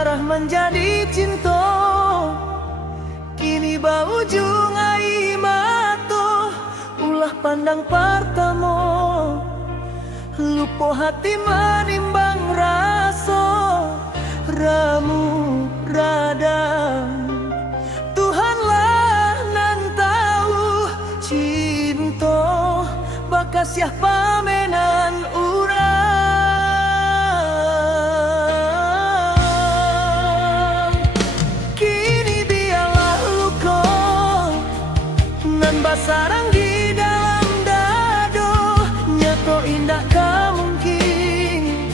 darah menjadi cinta. Kini baujung ai mato, ulah pandang pertama. Lupa hati menimbang rasa, ramu radang. Tuhanlah nan tahu cinta, bakas yah pamenan urang. Kini biarlah luka nan basarang di dalam dado, nyato indah kamungkin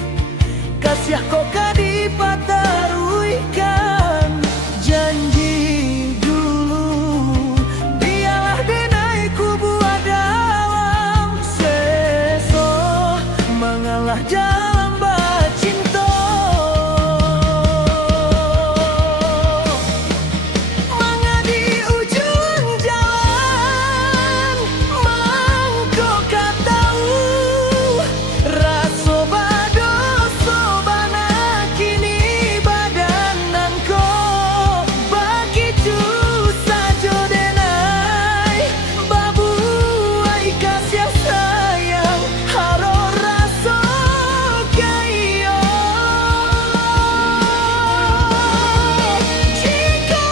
kasih kau kadipataruikan. Janji dulu biarlah denai ku buat dalam seso, mengalah jalan bercinta. Manga di ujung jalan mangko katau raso bado sobana. Kini badanan ko begitu saja denai babu ai kasih sayang haro raso kayo. Jika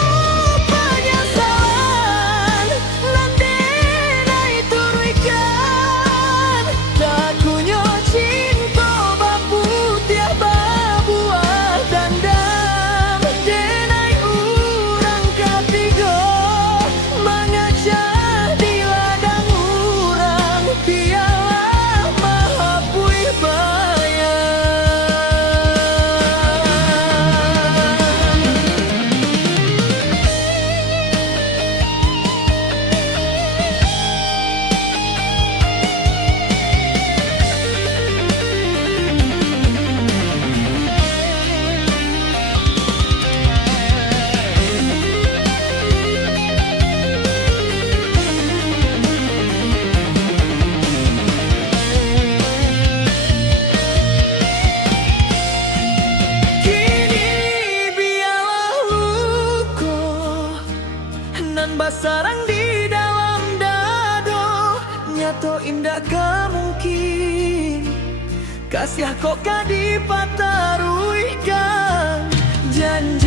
penyesalan nan denai turuikan, tak kunyo cinta bapu tiap babuah dandam. Denai urang ketiga mengajak di ladang urang, biarlah maha puih bayang. Kini biarlah luka nan basarang di dalam dado, nyato indah kamungkin kasih kok kadipataruikan. Janji